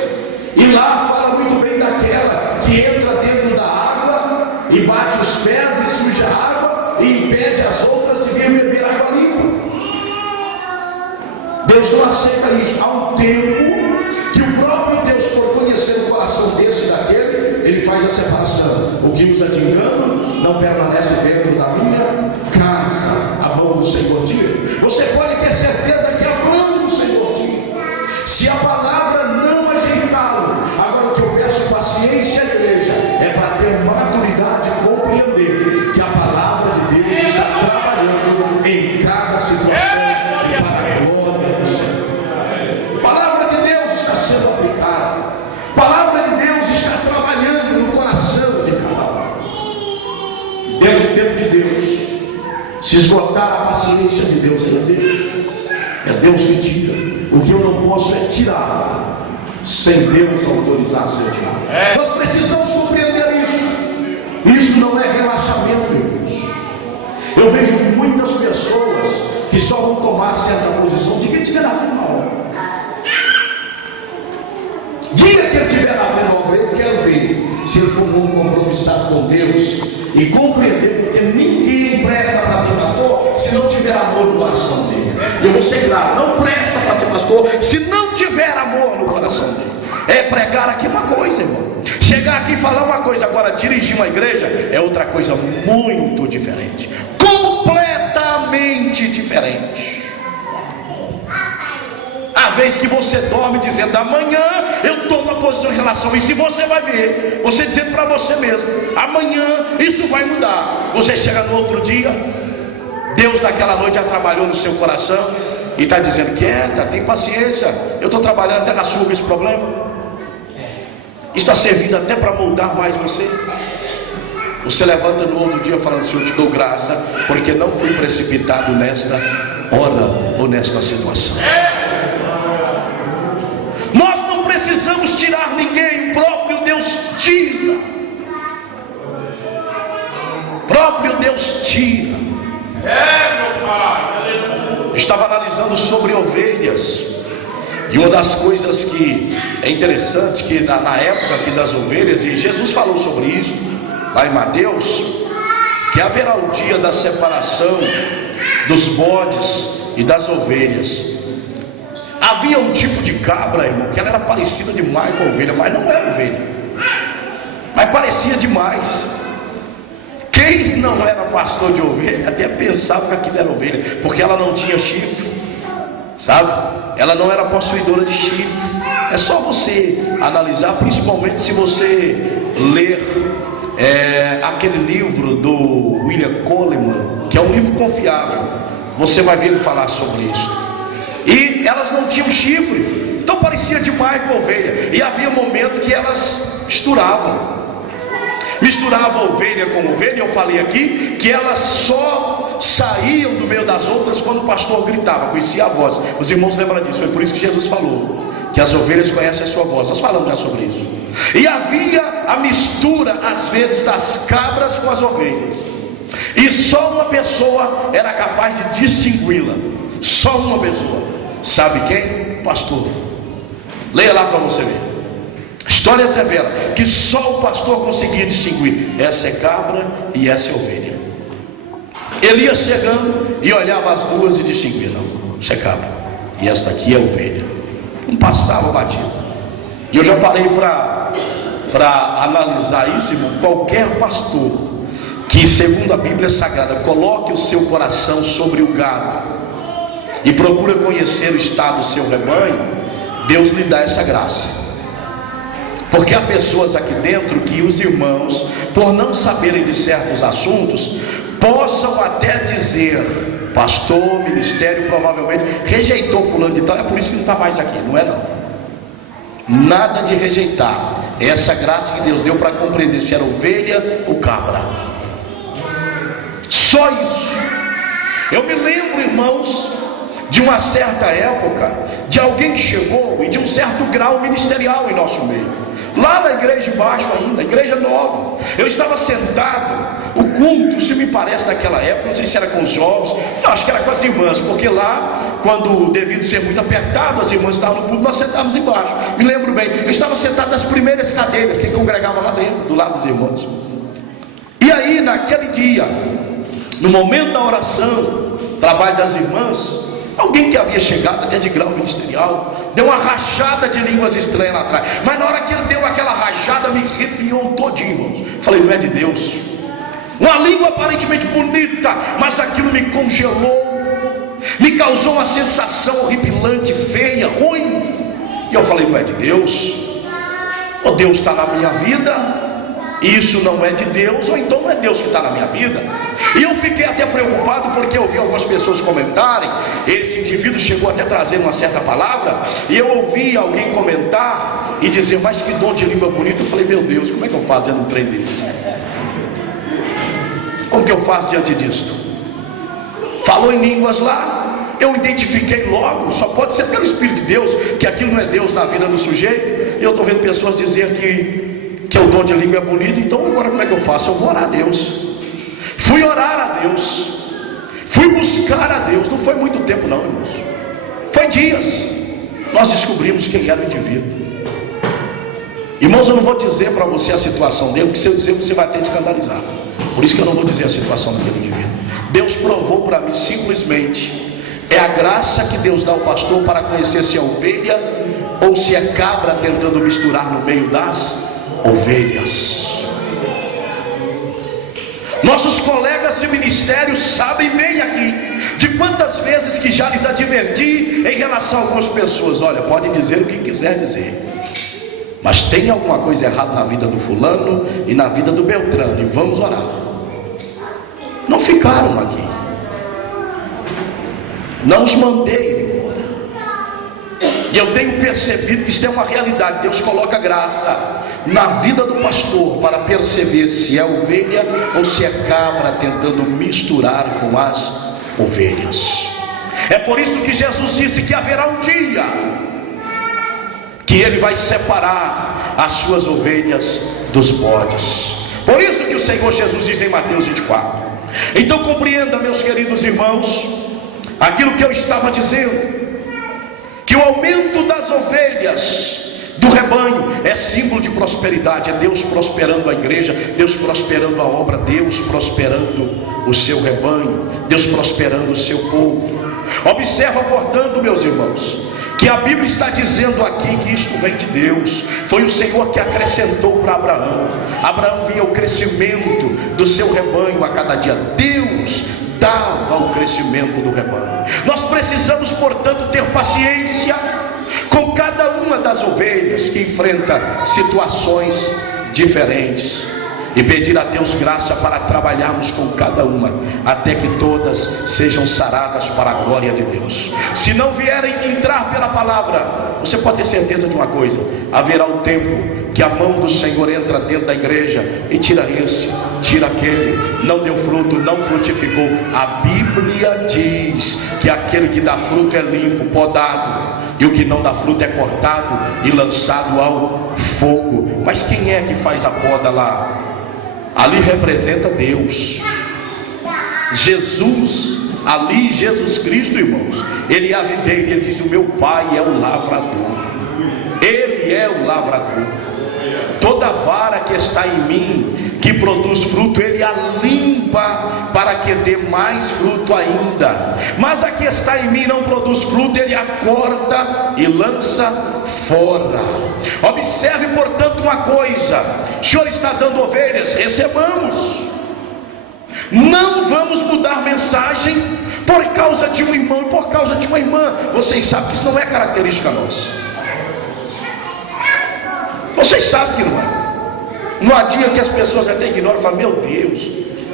E lá fala muito bem daquela que entra dentro da água e bate os pés e suja a água e impede as outras de vir beber água limpa. Deus não aceita isso. Há um tempo que o próprio Deus, por conhecer o coração desse e daquele, ele faz a separação. O que usa de engano não permanece dentro da minha casa. A mão do Senhor tira. Você pode ter certeza que a mão do Senhor tira. Se a palavra não ajeitá-lo. Agora o que eu peço paciência à igreja é para ter maturidade e compreender que a palavra de Deus está trabalhando em cada situação. A palavra de Deus está trabalhando no coração de cada um. Dentro do tempo de Deus, se esgotar a paciência de Deus, é Deus que tira. O que eu não posso é tirar sem Deus autorizar o seu tirar. Nós precisamos compreender isso. Isso não é relaxamento, irmãos. Eu vejo muitas pessoas que só vão tomar certa posição de que tiver na uma hora. Dia que ele estiver na frente da obra, eu quero ver se ele for muito compromissado com Deus e compreender, porque ninguém presta para ser pastor se não tiver amor no coração dele. Eu vou ser claro, não presta para ser pastor se não tiver amor no coração dele. É pregar aqui uma coisa, irmão. Chegar aqui e falar uma coisa, agora dirigir uma igreja é outra coisa muito diferente. Completamente diferente. A vez que você dorme dizendo, amanhã eu tomo uma posição em relação a isso, e você vai ver, você dizendo para você mesmo, amanhã isso vai mudar. Você chega no outro dia, Deus naquela noite já trabalhou no seu coração e está dizendo, quieta, tem paciência, eu estou trabalhando até na sua esse problema, está servindo até para moldar mais você. você levanta no outro dia falando: Senhor, te dou graça, porque não fui precipitado nesta hora ou nesta situação. Nós não precisamos tirar ninguém, o próprio Deus tira. O próprio Deus tira. Meu Pai. Estava analisando sobre ovelhas, e uma das coisas que é interessante, que na época aqui das ovelhas, e Jesus falou sobre isso lá em Mateus, que haverá o dia da separação dos bodes e das ovelhas. Havia um tipo de cabra, irmão, que ela era parecida demais com a ovelha, mas não era ovelha, mas parecia demais. Quem não era pastor de ovelha até pensava que aquilo era ovelha, porque ela não tinha chifre, sabe? Ela não era possuidora de chifre. É só você analisar, principalmente se você ler aquele livro do William Coleman, que é um livro confiável. Você vai ver ele falar sobre isso. E elas não tinham chifre, então parecia demais com a ovelha. E havia um momento que elas misturava ovelha com ovelha. Eu falei aqui que elas só saíam do meio das outras quando o pastor gritava, conhecia a voz. Os irmãos lembram disso, foi por isso que Jesus falou que as ovelhas conhecem a sua voz. Nós falamos já sobre isso. E havia a mistura às vezes das cabras com as ovelhas, e só uma pessoa era capaz de distingui-la. Só uma pessoa. Sabe quem? O pastor. Leia lá para você ver. A história revela que só o pastor conseguia distinguir: essa é cabra e essa é ovelha. Ele ia chegando e olhava as duas e distinguia: não, isso é cabra e esta aqui é ovelha. Não passava batido. E eu já parei para analisar isso, irmão. Qualquer pastor que, segundo a Bíblia Sagrada, coloque o seu coração sobre o gado e procura conhecer o estado do seu rebanho, Deus lhe dá essa graça. Porque há pessoas aqui dentro que os irmãos, por não saberem de certos assuntos, possam até dizer: pastor, ministério provavelmente rejeitou fulano de tal, é por isso que não está mais aqui. Não é não. Nada de rejeitar. É essa graça que Deus deu para compreender se era ovelha ou cabra. Só isso. Eu me lembro, irmãos, de uma certa época, de alguém que chegou e de um certo grau ministerial em nosso meio, lá na igreja de baixo ainda, igreja nova. Eu estava sentado, o culto, se me parece naquela época, não sei se era com os jovens, não, acho que era com as irmãs, porque lá, quando devido ser muito apertado, as irmãs estavam no culto, nós sentávamos embaixo. Me lembro bem, eu estava sentado nas primeiras cadeiras, quem congregava lá dentro, do lado das irmãs. E aí, naquele dia, no momento da oração, trabalho das irmãs, alguém que havia chegado até de grau ministerial, deu uma rajada de línguas estranhas lá atrás. Mas na hora que ele deu aquela rajada, me arrepiou todinho, irmãos. Falei: não é de Deus. Uma língua aparentemente bonita, mas aquilo me congelou, me causou uma sensação horripilante, feia, ruim. E eu falei: não é de Deus. Ou Deus está na minha vida, e isso não é de Deus, ou então não é Deus que está na minha vida. E eu fiquei até preocupado, porque eu ouvi algumas pessoas comentarem. Esse indivíduo chegou até trazendo uma certa palavra, e eu ouvi alguém comentar e dizer: mas que dom de língua bonita. Eu falei: meu Deus, como é que eu faço diante de um trem desse? Como que eu faço diante disso? Falou em línguas lá, eu identifiquei logo, só pode ser pelo Espírito de Deus, que aquilo não é Deus na vida do sujeito. E eu estou vendo pessoas dizer que o dom de língua é bonito. Então agora como é que eu faço? Eu vou orar a Deus. Fui orar a Deus, fui buscar a Deus. Não foi muito tempo não, irmãos, foi dias. Nós descobrimos quem era o indivíduo. Irmãos, eu não vou dizer para você a situação dele, porque se eu dizer você vai até escandalizar. Por isso que eu não vou dizer a situação daquele indivíduo. Deus provou para mim simplesmente, é a graça que Deus dá ao pastor para conhecer se é ovelha ou se é cabra, tentando misturar no meio das ovelhas. Nossos colegas de ministério sabem bem aqui de quantas vezes que já lhes adverti em relação a algumas pessoas: olha, podem dizer o que quiser dizer, mas tem alguma coisa errada na vida do fulano e na vida do Beltrano, e vamos orar. Não ficaram aqui, não os mandei embora. E eu tenho percebido que isso é uma realidade. Deus coloca graça na vida do pastor para perceber se é ovelha ou se é cabra, tentando misturar com as ovelhas. É por isso que Jesus disse que haverá um dia que ele vai separar as suas ovelhas dos bodes. Por isso que o Senhor Jesus diz em Mateus 24. Então compreenda, meus queridos irmãos, aquilo que eu estava dizendo, que o aumento das ovelhas do rebanho é símbolo de prosperidade. É Deus prosperando a igreja, Deus prosperando a obra, Deus prosperando o seu rebanho, Deus prosperando o seu povo. Observa, portanto, meus irmãos, que a Bíblia está dizendo aqui que isto vem de Deus. Foi o Senhor que acrescentou para Abraão. Abraão via o crescimento do seu rebanho a cada dia. Deus dava o crescimento do rebanho. Nós precisamos, portanto, ter paciência com cada uma das ovelhas que enfrenta situações diferentes, e pedir a Deus graça para trabalharmos com cada uma, até que todas sejam saradas para a glória de Deus. Se não vierem entrar pela palavra, você pode ter certeza de uma coisa: haverá um tempo que a mão do Senhor entra dentro da igreja e tira esse, tira aquele. Não deu fruto, não frutificou. A Bíblia diz que aquele que dá fruto é limpo, podado, e o que não dá fruto é cortado e lançado ao fogo. Mas quem é que faz a poda lá? Ali representa Deus. Jesus, ali Jesus Cristo, irmãos, ele é a videira. Ele diz: o meu pai é o lavrador. Ele é o lavrador. Toda vara que está em mim, que produz fruto, ele a limpa para que dê mais fruto ainda. Mas a que está em mim não produz fruto, ele a corta e lança fora. Observe, portanto, uma coisa: o Senhor está dando ovelhas, recebamos. Não vamos mudar mensagem por causa de um irmão e por causa de uma irmã. Vocês sabem que isso não é característica nossa. Vocês sabem que não é. Não há dia que as pessoas até ignoram e falam: meu Deus,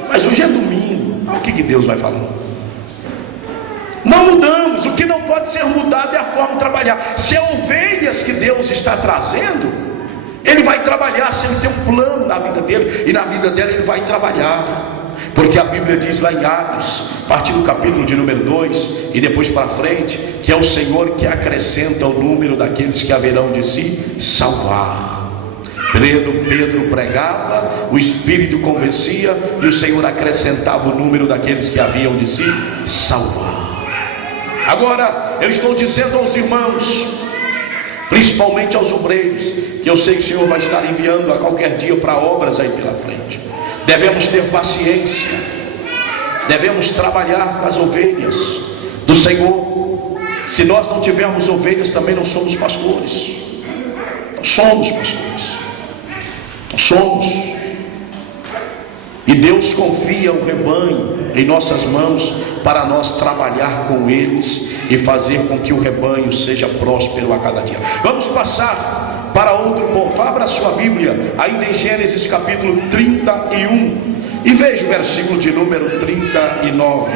mas hoje é domingo. O que Deus vai falar? Não mudamos. O que não pode ser mudado é a forma de trabalhar. Se é ovelhas que Deus está trazendo, ele vai trabalhar. Se ele tem um plano na vida dele e na vida dela, ele vai trabalhar. Porque a Bíblia diz lá em Atos, a partir do capítulo de número 2 e depois para frente, que é o Senhor que acrescenta o número daqueles que haverão de se salvar. Pedro pregava, o Espírito convencia, e o Senhor acrescentava o número daqueles que haviam de se salvar. Agora eu estou dizendo aos irmãos, principalmente aos obreiros, que eu sei que o Senhor vai estar enviando a qualquer dia para obras aí pela frente. Devemos ter paciência, devemos trabalhar com as ovelhas do Senhor. Se nós não tivermos ovelhas, também não somos pastores. Não somos pastores. Não somos. E Deus confia o rebanho em nossas mãos para nós trabalhar com eles e fazer com que o rebanho seja próspero a cada dia. Vamos passar para outro ponto. Abra a sua Bíblia ainda em Gênesis capítulo 31 e veja o versículo de número 39.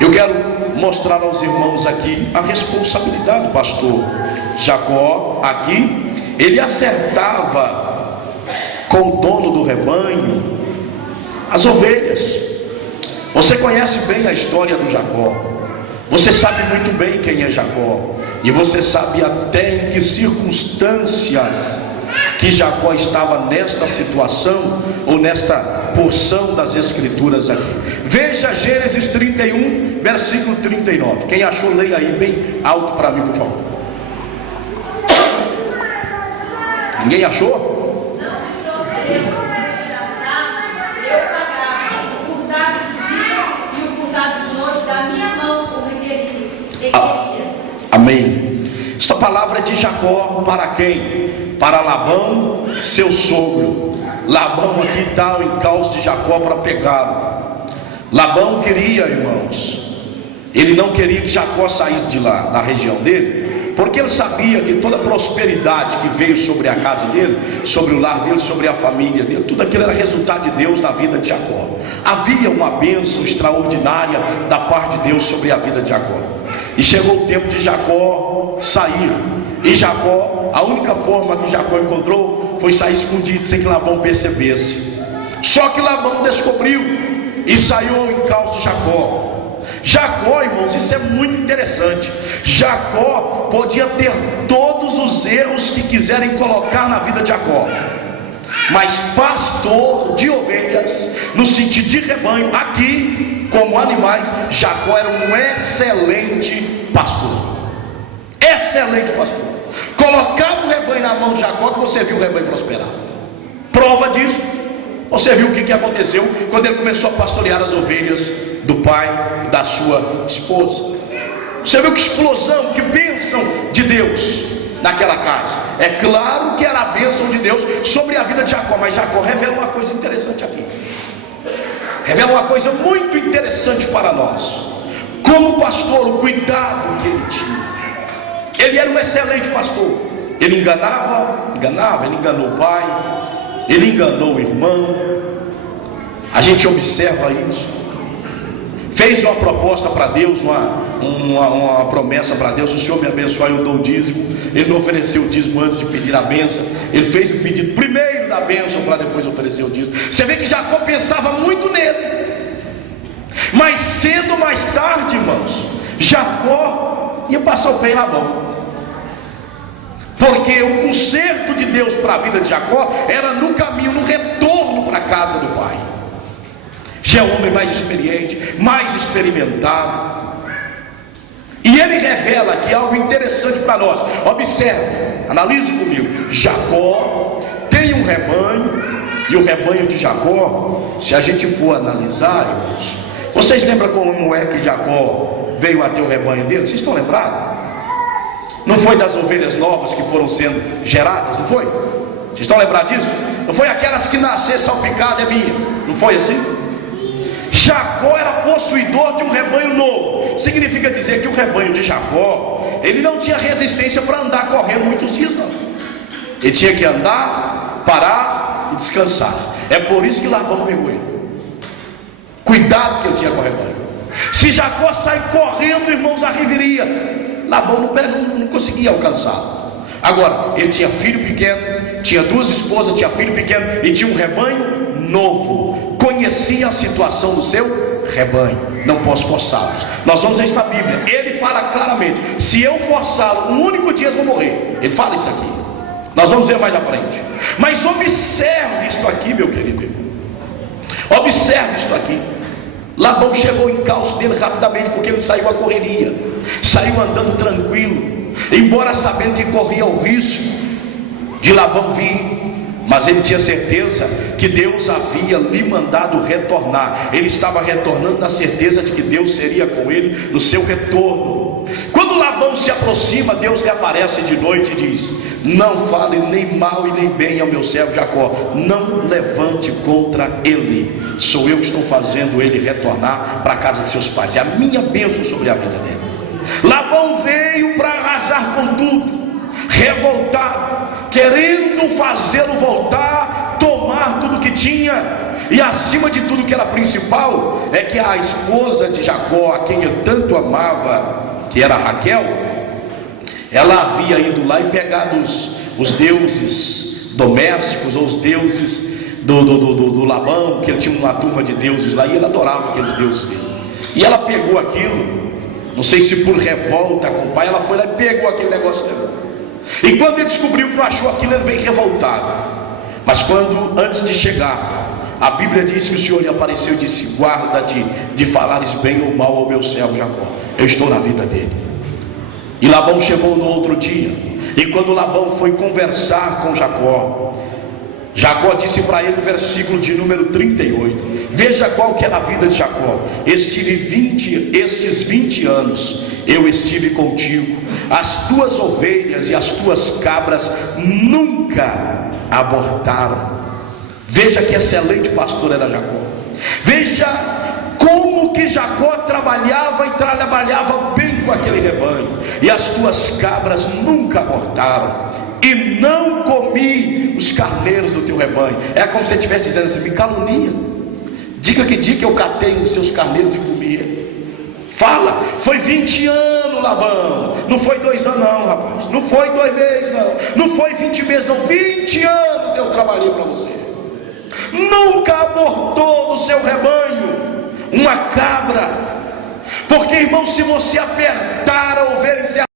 Eu quero mostrar aos irmãos aqui a responsabilidade do pastor Jacó. Aqui ele acertava com o dono do rebanho as ovelhas. Você conhece bem a história do Jacó. Você sabe muito bem quem é Jacó. E você sabe até em que circunstâncias que Jacó estava nesta situação, ou nesta porção das Escrituras aqui. Veja Gênesis 31, versículo 39. Quem achou, leia aí bem alto para mim, por favor. Ninguém achou? Amém. Esta palavra é de Jacó para quem? Para Labão, seu sogro. Labão aqui está o encalço de Jacó para pegá-lo. Labão queria, irmãos, ele não queria que Jacó saísse de lá, da região dele, porque ele sabia que toda a prosperidade que veio sobre a casa dele, sobre o lar dele, sobre a família dele, tudo aquilo era resultado de Deus na vida de Jacó. Havia uma bênção extraordinária da parte de Deus sobre a vida de Jacó. E chegou o tempo de Jacó sair. E Jacó, a única forma que Jacó encontrou foi sair escondido, sem que Labão percebesse. Só que Labão descobriu e saiu ao encalço de Jacó. Jacó, irmãos, isso é muito interessante. Jacó podia ter todos os erros que quiserem colocar na vida de Jacó, mas pastor de ovelhas, no sentido de rebanho, aqui, como animais, Jacó era um excelente pastor. Excelente pastor. Colocava o rebanho na mão de Jacó, que você viu o rebanho prosperar. Prova disso, você viu o que aconteceu quando ele começou a pastorear as ovelhas do pai e da sua esposa. Você viu que explosão, que bênção de Deus naquela casa. É claro que era a bênção de Deus sobre a vida de Jacó, mas Jacó revela uma coisa interessante aqui. Revela uma coisa muito interessante para nós. Como pastor, o cuidado que ele tinha. Ele era um excelente pastor. Ele enganava, ele enganou o pai, ele enganou o irmão. A gente observa isso. Fez uma proposta para Deus, uma promessa para Deus: se o Senhor me abençoar, eu dou o dízimo. Ele não ofereceu o dízimo antes de pedir a bênção. Ele fez o pedido primeiro da bênção para depois oferecer o dízimo. Você vê que Jacó pensava muito nele. Mas cedo ou mais tarde, irmãos, Jacó ia passar o pé em Labão. Porque o conserto de Deus para a vida de Jacó era no caminho, no retorno para a casa do pai. Já é um homem mais experiente, mais experimentado. E ele revela aqui algo interessante para nós. Observe, analise comigo. Jacó tem um rebanho, e o rebanho de Jacó, se a gente for analisar, irmãos, vocês lembram como é que Jacó veio até o rebanho dele? Vocês estão lembrados? Não foi das ovelhas novas que foram sendo geradas, não foi? Vocês estão lembrados disso? Não foi aquelas que nascer salpicada é minha, não foi assim? Jacó era possuidor de um rebanho novo. Significa dizer que o rebanho de Jacó, ele não tinha resistência para andar correndo muitos dias, não. Ele tinha que andar, parar e descansar. É por isso que Labão pegou ele. Cuidado que ele tinha com o rebanho. Se Jacó sair correndo, irmãos, arriveria. Labão não conseguia alcançar. Agora, ele tinha filho pequeno, tinha duas esposas, tinha filho pequeno e tinha um rebanho novo. Conhecia a situação do seu rebanho. Não posso forçá-los. Nós vamos ver isso na Bíblia. Ele fala claramente: se eu forçá-lo, um único dia eu vou morrer. Ele fala isso aqui. Nós vamos ver mais à frente. Mas observe isso aqui, meu querido irmão. Observe isso aqui. Labão chegou em encalço dele rapidamente, porque ele saiu à correria, saiu andando tranquilo, embora sabendo que corria o risco de Labão vir. Mas ele tinha certeza que Deus havia lhe mandado retornar. Ele estava retornando na certeza de que Deus seria com ele no seu retorno. Quando Labão se aproxima, Deus lhe aparece de noite e diz: não fale nem mal e nem bem ao meu servo Jacó, não levante contra ele. Sou eu que estou fazendo ele retornar para a casa de seus pais. É a minha bênção sobre a vida dele. Labão veio para arrasar com tudo, revoltado, querendo fazê-lo voltar, tomar tudo que tinha. E acima de tudo, que era principal, é que a esposa de Jacó, a quem eu tanto amava, que era Raquel, ela havia ido lá e pegado os deuses domésticos, ou os deuses do Labão, que ele tinha uma turma de deuses lá, e ele adorava aqueles deuses dele. E ela pegou aquilo, não sei se por revolta com o pai, ela foi lá e pegou aquele negócio dele. E quando ele descobriu que não achou aquilo, ele veio revoltado. Mas quando, antes de chegar, a Bíblia diz que o Senhor lhe apareceu e disse: guarda-te de falares bem ou mal ao meu servo Jacó, eu estou na vida dele. E Labão chegou no outro dia, e quando Labão foi conversar com Jacó, Jacó disse para ele no versículo de número 38, veja qual que era a vida de Jacó: estes 20 anos eu estive contigo, as tuas ovelhas e as tuas cabras nunca abortaram. Veja que excelente pastor era Jacó. Veja como que Jacó trabalhava, e trabalhava bem com aquele rebanho. E as tuas cabras nunca abortaram, e não comi os carneiros do teu rebanho. É como se você estivesse dizendo assim: me calunia. Diga que dia que eu catei os seus carneiros e comia. Fala, foi 20 anos Labão. Não foi 2 anos não, rapaz. Não foi 2 meses não. Não foi 20 meses não. 20 anos eu trabalhei para você. Nunca abortou no seu rebanho uma cabra. Porque, irmão, se você apertar